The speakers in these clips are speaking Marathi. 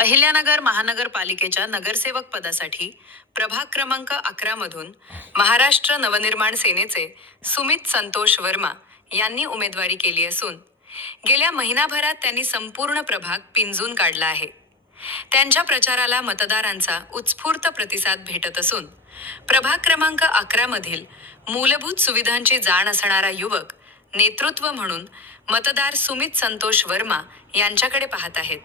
अहिल्यानगर महानगरपालिकेच्या नगरसेवक पदासाठी प्रभाग क्रमांक अकरा मधून महाराष्ट्र नवनिर्माण सेनेचे सुमित संतोष वर्मा यांनी उमेदवारी केली असून गेल्या महिनाभरात त्यांनी संपूर्ण प्रभाग पिंजून काढला आहे. त्यांच्या प्रचाराला मतदारांचा उत्स्फूर्त प्रतिसाद भेटत असून प्रभाग क्रमांक अकरा मधील मूलभूत सुविधांची जाण असणारा युवक नेतृत्व म्हणून मतदार सुमित संतोष वर्मा यांच्याकडे पाहत आहेत.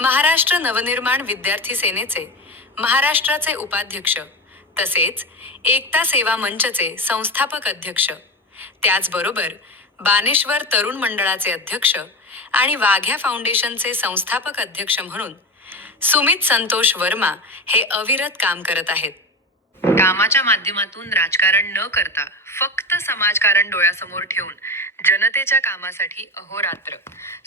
महाराष्ट्र नवनिर्माण विद्यार्थी सेनेचे महाराष्ट्राचे उपाध्यक्ष तसेच एकता सेवा मंचचे संस्थापक अध्यक्ष. त्याचबरोबर बानेश्वर तरुण मंडळाचे अध्यक्ष आणि वाघ्या फाउंडेशनचे संस्थापक अध्यक्ष म्हणून सुमित संतोष वर्मा हे अविरत काम करत आहेत. कामाच्या माध्यमातून राजकारण न करता फक्त समाजकारण डोळ्यासमोर ठेवून जनतेच्या कामासाठी अहोरात्र.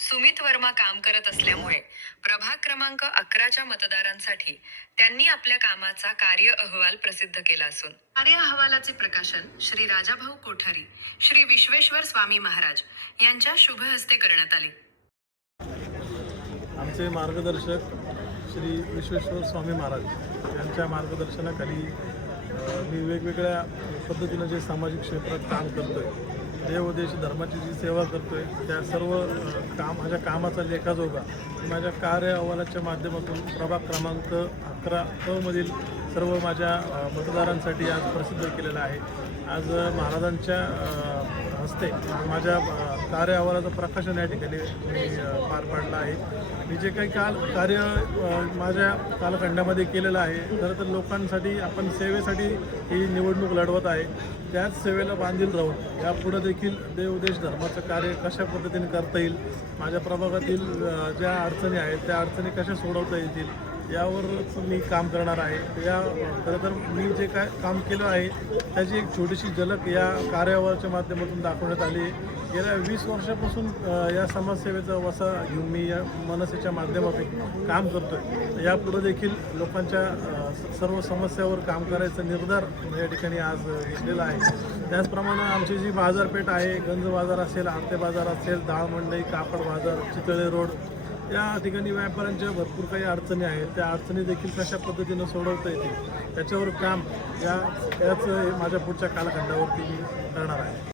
सुमित वर्मा काम करत असल्यामुळे प्रभाग क्रमांक अकराच्या मतदारांसाठी त्यांनी आपल्या कामाचा कार्य अहवाल प्रसिद्ध केला असून. कार्य अहवालाचे प्रकाशन श्री राजाभाऊ कोठारी श्री विश्वेश्वर स्वामी महाराज यांच्या शुभ हस्ते करण्यात आले. आमचे मार्गदर्शक श्री विश्वेश्वर स्वामी महाराज यांच्या मार्गदर्शनाखाली मी वेगवेगळ्या पद्धतीनं जे सामाजिक क्षेत्रात काम करतो आहे देवदेश धर्माची जी सेवा करतो आहे त्या सर्व काम माझ्या कामाचा लेखाजोगा माझ्या कार्य अहवालाच्या माध्यमातून प्रभाग क्रमांक अकरा क मधील सर्व माझ्या मतदारांसाठी आज प्रसिद्ध केलेला आहे. आज महाराजांच्या हस्ते माझ्या अ, कार्य अहवालाचं प्रकाशन या ठिकाणी मी पार पाडलं आहे. मी जे काही काल कार्य माझ्या कालखंडामध्ये केलेलं आहे खरं तर लोकांसाठी आपण सेवेसाठी ही निवडणूक लढवत आहे. त्याच सेवेला बांधील राहून यापुढं देखील देवदेश धर्माचं कार्य कशा पद्धतीने करता येईल माझ्या प्रभागातील ज्या अडचणी आहेत त्या अडचणी कशा सोडवता येतील यावरच मी काम करणार आहे. या खरं तर मी जे काय काम केलं आहे त्याची एक छोटीशी झलक या कार्यावरच्या माध्यमातून दाखवण्यात आली. आहे गेल्या वीस वर्षापासून या समाजसेवेचा वसा घेऊन मी या मनसेच्या माध्यमातून काम करतो आहे यापुढे देखील लोकांच्या स- सर्व समस्यावर काम करायचा निर्धार या ठिकाणी आज घेतलेला आहे. त्याचप्रमाणे आमची जी बाजारपेठ आहे गंज बाजार असेल आरते बाजार असेल दाळ मंडई कापड बाजार चितळे रोड त्या ठिकाणी व्यापाऱ्यांच्या भरपूर काही अडचणी आहेत. त्या अडचणी देखील कशा पद्धतीनं सोडवता येतील त्याच्यावर काम या याच माझ्या पुढच्या कालखंडावरती मी करणार आहे.